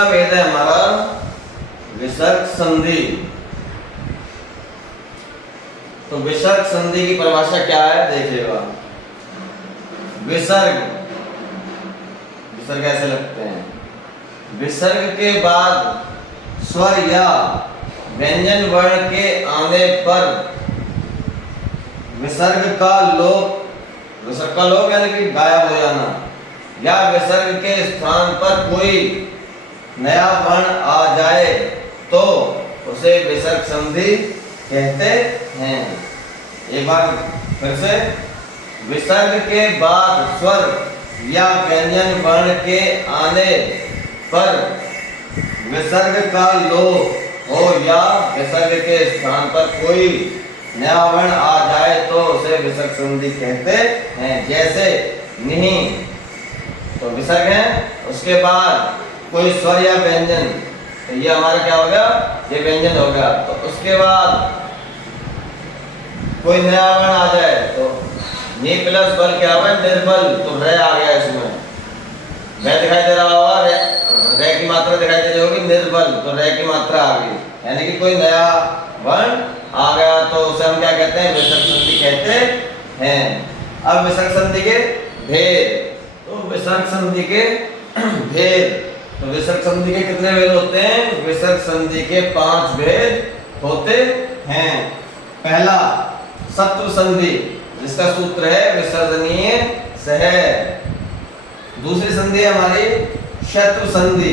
तीसरा भेद है हमारा विसर्ग संधि। तो विसर्ग संधि की परिभाषा क्या है देखिएगा। विसर्ग विसर्ग ऐसे लगते हैं, विसर्ग के बाद स्वर या व्यंजन वर्ण के आने पर विसर्ग का लोप यानी कि गायब हो जाना, या विसर्ग के स्थान पर कोई नया वर्ण आ जाए तो उसे विसर्ग संधि कहते हैं। एक बार फिर से, विसर्ग के बाद स्वर या व्यंजन वर्ण के आने पर विसर्ग का लोप हो या विसर्ग के स्थान पर कोई नया वर्ण आ जाए तो उसे विसर्ग संधि कहते हैं। जैसे नहीं तो विसर्ग है, उसके बाद कोई स्वर या व्यंजन, तो ये हमारा क्या हो गया, ये व्यंजन हो गया। तो उसके बाद कोई नया वर्ण आ जाए तो नी प्लस बल क्या हुआ, निर्बल, तो रे आ गया इसमें, रे दिखाई दे रहा होगा, रे की मात्रा दिखाई दे रही होगी, निर्बल, तो रे की मात्रा आ गई, यानी कि कोई नया वर्ण आ गया तो उसे हम क्या कहते हैं, विसर्ग संधि कहते हैं। अब विसर्ग संधि के भेद, तो विसर्ग संधि के भेद, तो विसर्ग संधि के कितने भेद होते हैं, विसर्ग संधि के 5 भेद होते हैं। पहला शत्रु संधि, जिसका सूत्र है विसर्जनीय सह। दूसरी संधि हमारी शत्रु संधि,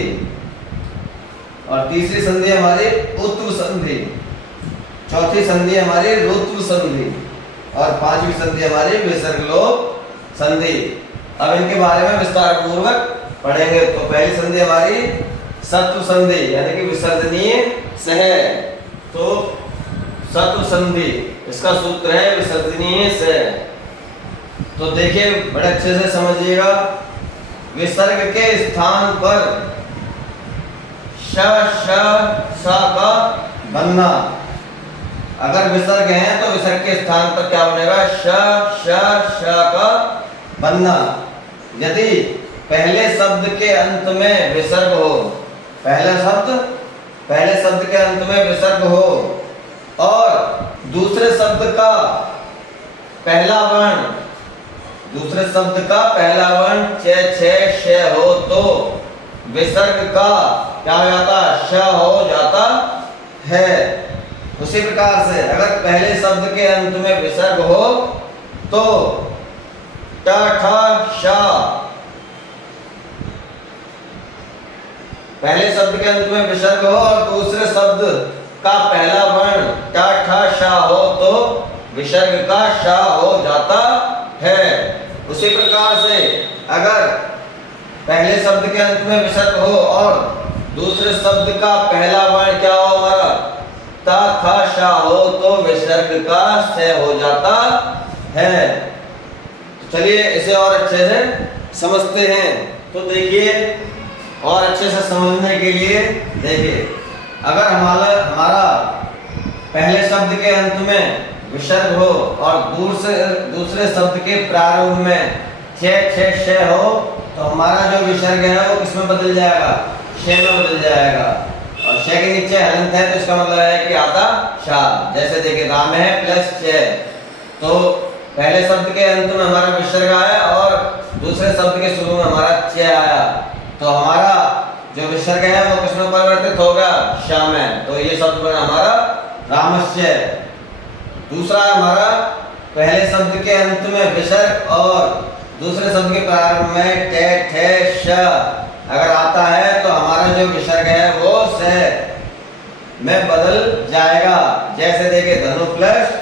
और तीसरी संधि हमारी उत्तु संधि, चौथी संधि हमारी रुत्व संधि, और पांचवी संधि हमारी विसर्ग लोप संधि। अब इनके बारे में विस्तार पूर्वक पढ़ेंगे। तो पहली संधि हमारी शत्रु संधि यानी कि विसर्जनीय सह। तो शत्रु संधि, इसका सूत्र है विसर्जनीय सह। तो देखिए बड़े अच्छे से समझिएगा, विसर्ग के स्थान पर श श स का बनना। अगर विसर्ग है तो विसर्ग के स्थान पर क्या बनेगा, श श श का बनना। यदि पहले शब्द के अंत में विसर्ग हो, पहले शब्द के अंत में विसर्ग हो और दूसरे शब्द का पहला वर्ण च छ श हो तो विसर्ग का क्या हो जाता, श हो जाता है। उसी प्रकार से अगर पहले शब्द के अंत में विसर्ग हो तो ट ठ श, पहले शब्द के अंत में विसर्ग हो और दूसरे शब्द का पहला वर्ण ट ठ श हो तो विसर्ग का श हो जाता है। उसी प्रकार से अगर पहले शब्द के अंत में विसर्ग हो और दूसरे शब्द का पहला वर्ण क्या हो हमारा, ता था श हो तो विसर्ग का स हो जाता है। तो चलिए इसे और अच्छे से समझते हैं। तो देखिए और अच्छे से समझने के लिए देखिए, अगर हमारा पहले शब्द के अंत में विसर्ग हो और दूसरे शब्द के प्रारंभ में छ छ श हो तो हमारा जो विसर्ग है वो किसमें बदल जाएगा, श में बदल जाएगा। और श के नीचे हलंत है तो इसका मतलब है कि आता शा। जैसे देखिए राम है प्लस छ, तो पहले शब्द के अंत में हमारा विसर्ग आया और दूसरे शब्द के शुरू में हमारा च आया, तो हमारा जो विसर्ग है वो किसमें परिवर्तित होगा, शा में। तो ये शब्द बना हमारा रामस्य। दूसरा हमारा पहले शब्द के अंत में विसर्ग और दूसरे शब्द के प्रारंभ में टे ठे श अगर आता है तो हमारा जो विसर्ग है वो स में बदल जाएगा। जैसे देखिए धनु प्लस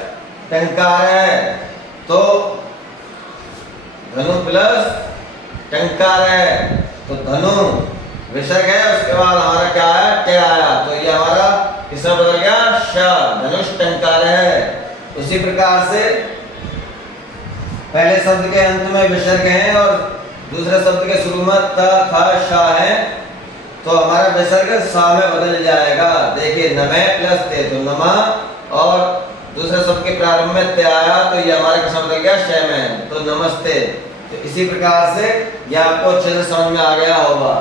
टंकार है तो धनु प्लस टंकार है, तो धनु विसर्ग है, उसके बाद हमारा क्या आया, टे आया, तो ये हमारा किसमें बदल गया, श, धनुष टंकार है। उसी प्रकार से पहले शब्द के अंत में विसर्ग है और दूसरे शब्द के शुरू में त थ श है तो हमारा विसर्ग सा में बदल जाएगा। देखिए नमः प्लस ते तो नमः, और दूसरे शब्द के प्रारंभ में ते आया तो ये हमारा किसमें बदल गया, श में, तो नमस्ते। तो इसी प्रकार से ये आपको अच्छे से समझ में आ गया होगा।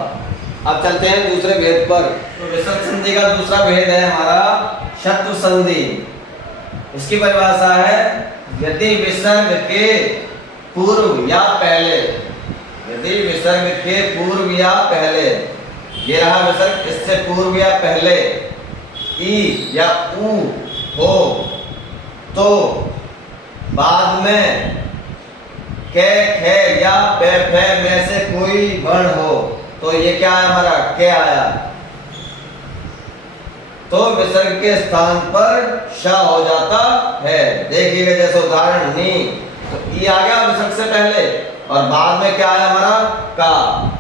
अब चलते हैं दूसरे भेद पर। तो विसर्ग संधि का दूसरा भेद है हमारा शत्रु संधि। इसकी परिभाषा है यदि विसर्ग के पूर्व या पहले, यदि विसर्ग के पूर्व या पहले, ये रहा विसर्ग, इससे पूर्व या पहले ई या ऊ हो तो बाद में के, खे या पे, फे में से कोई वर्ण हो तो ये क्या है हमारा के आया, तो विसर्ग के स्थान पर श हो जाता है। देखिएगा जैसे उदाहरण नी, तो ई आ गया विसर्ग से पहले और बाद में क्या है हमारा का,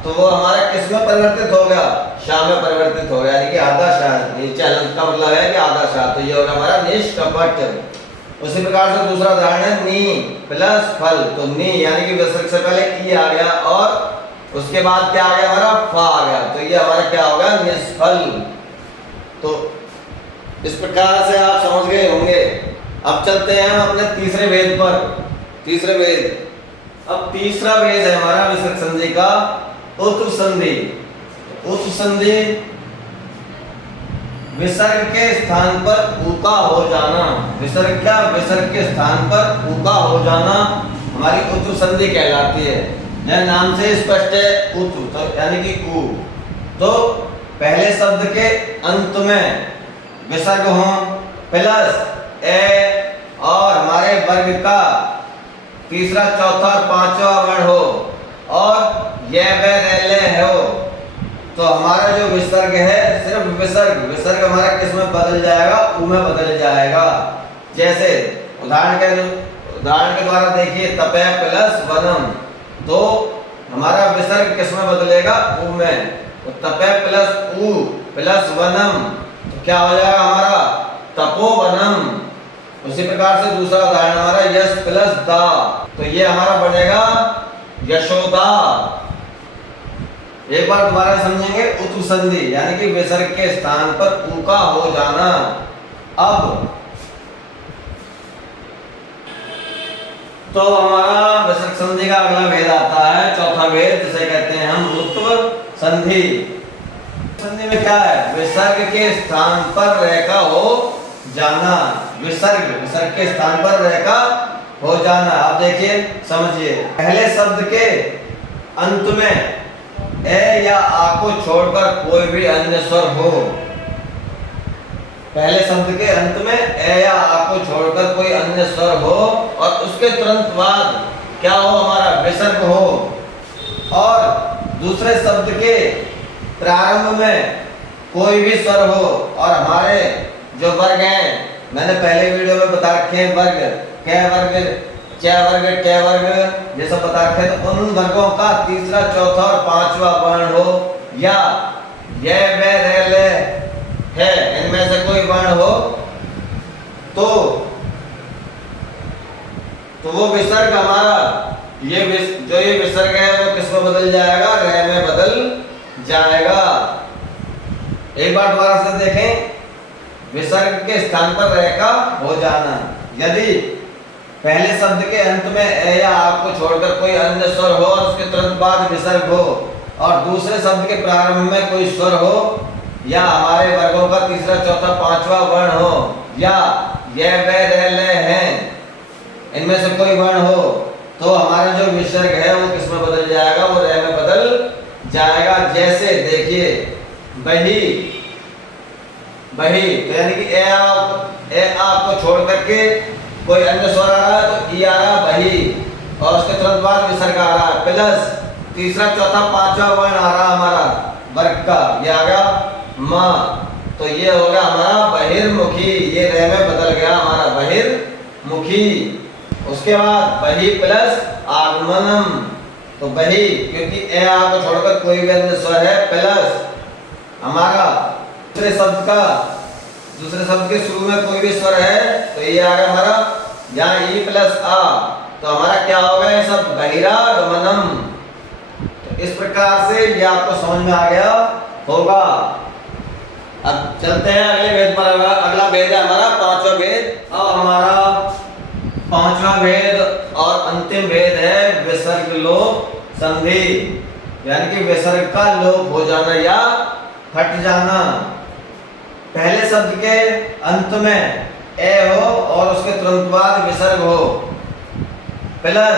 तो वो हमारा किस में परिवर्तित हो गया, शाह में परिवर्तित हो गया, यानी कि आधा शाह। नीचे अलंत का मतलब है कि आधा शाह, तो ये होगा हमारा निष्कपट। उसी प्रकार से दूसरा उदाहरण है नी प्लस फल, तो नी यानी कि विसर्ग से पहले ई आ गया और उसके बाद क्या आ गया हमारा फा आ गया, तो ये हमारा क्या होगा निष्फल। तो इस प्रकार से आप समझ गए होंगे। अब चलते हैं हम अपने तीसरे भेद पर। तीसरे भेद, अब तीसरा भेद है हमारा विसर्ग संधि का उत्व संधि। उत्व संधि विसर्ग के स्थान पर ऊ का हो जाना, विसर्ग क्या, विसर्ग के स्थान पर ऊ का हो जाना हमारी उत्व संधि कहलाती है। यह नाम से स्पष्ट है उत्व, तो यानी कि ऊ, तो पहले शब्द के अंत में विसर्ग हो प्लस ए और हमारे वर्ग का तीसरा चौथा और पांचवा वर्ण हो और यह वे रेले हो, तो हमारा जो विसर्ग है सिर्फ विसर्ग हमारा किस में बदल जाएगा, ऊ में बदल जाएगा। जैसे उदाहरण के द्वारा देखिए तपे प्लस वनम, तो हमारा विसर्ग किस में बदलेगा, ऊ में, तो तपे प्लस ऊ प्लस वनम, तो क्या हो जाएगा हमारा तपोवनम। उसी प्रकार से दूसरा उदाहरण हमारा यश प्लस दा, तो ये हमारा बनेगा यशोदा। एक बार दोबारा समझेंगे उत्व संधि यानी कि विसर्ग के स्थान पर ऊ का हो जाना। अब तो हमारा विसर्ग संधि का अगला भेद आता है, चौथा भेद, जिसे कहते हैं हम उत्व संधि। संधि में क्या है, विसर्ग के स्थान पर रह का हो जाना, विसर्ग के स्थान पर रह का हो जाना। आप देखिए समझिए, पहले शब्द के अंत में ए या आ को छोड़कर कोई भी अन्य स्वर हो, पहले शब्द के अंत में ए या आ को छोड़कर कोई अन्य स्वर हो और उसके तुरंत बाद क्या हो हमारा विसर्ग हो, और दूसरे शब्द के प्रारंभ में कोई भी स्वर हो और हमारे जो वर्ग हैं, मैंने पहले वीडियो में बता रखे हैं वर्ग, कै वर्ग, च वर्ग, ट वर्ग, ये सब बता रखे हैं, तो उन वर्गों का तीसरा चौथा और पांचवा वर्ण हो या ये वे रे ले है, इनमें से कोई वर्ण हो तो वो विसर्ग हमारा ये विसर्ग है वो किस में बदल जाएगा, रे में बदल जाएगा। एक बार दोबारा से देखें, विसर्ग के स्थान पर रह का हो जाना, यदि पहले शब्द के अंत में ए या आ को छोड़कर कोई अन्य स्वर हो और उसके तुरंत बाद विसर्ग हो और दूसरे शब्द के प्रारंभ में कोई स्वर हो या हमारे वर्गों का तीसरा चौथा पांचवा वर्ण हो या ये वे रे ले हैं, इनमें से कोई वर्ण हो, तो हमारा जो विसर्ग है वो किस में बदल जाएगा, वो रे में बदल जाएगा। जैसे देखिए बही, तो यानी कि ए आ को छोड़ करके कोई अन्य स्वर आ रहा है तो ई आ रहा है बही और उसके तुरंत बाद विसर्ग आ रहा है प्लस तीसरा चौथा पांचवा वर्ण आ रहा है हमारा वर्ग का, ये आ गया माँ, तो ये हो गया हमारा बहिर्मुखी, ये रे में बदल गया हमारा बहिर्मुखी। उसके बाद बही प्लस आगमनम, तो बही क्योंकि ए आ को छोड़कर कोई भी अन्य स्वर है प्लस हमारा दूसरे शब्द के शुरू में कोई भी स्वर है तो ये आ गया हमारा यहाँ ई प्लस आ, तो हमारा क्या होगा ये सब बहिरागमनम। तो इस प्रकार से ये आपको समझ में आ गया होगा। अब चलते हैं अगले भेद पर। अगला भेद है हमारा पांचवा भेद, और हमारा पांचवा भेद और अंतिम भेद है विसर्ग लोप संधि। यानी कि विसर्ग का लोप हो जाना या हट जाना। पहले शब्द के अंत में ए हो और उसके तुरंत बाद विसर्ग हो, प्लस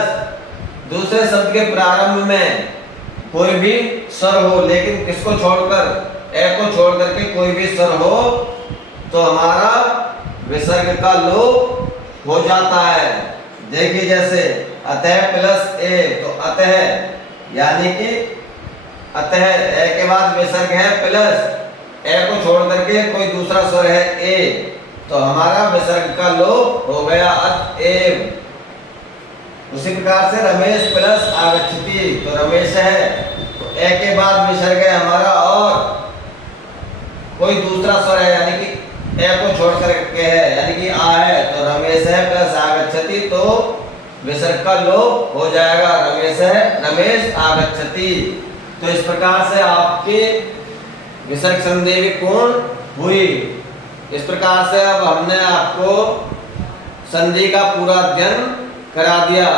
दूसरे शब्द के प्रारंभ में कोई भी स्वर हो, लेकिन किसको छोड़कर, ए को छोड़ करके कोई भी स्वर हो, तो हमारा विसर्ग का लोप हो जाता है। देखिए जैसे अतः प्लस ए, तो अतः यानी कि अतः ए के बाद विसर्ग है प्लस ए को छोड़ करके कोई दूसरा स्वर है ए, तो हमारा विसर्ग का लोप हो गया अतएव। उसी प्रकार से रमेश प्लस आगच्छति, तो रमेश है तो ए के बाद विसर्ग है हमारा और कोई दूसरा स्वर है यानी कि ए को छोड़ करके है यानी कि आ है, तो रमेश है प्लस आगच्छति, तो विसर्ग का लोप हो जाएगा, रमेश है रमेश आगच्छति। तो इस प्रकार से आपके विसर्ग संधि भी पूर्ण हुई। इस प्रकार से अब हमने आपको संधि का पूरा अध्ययन करा दिया।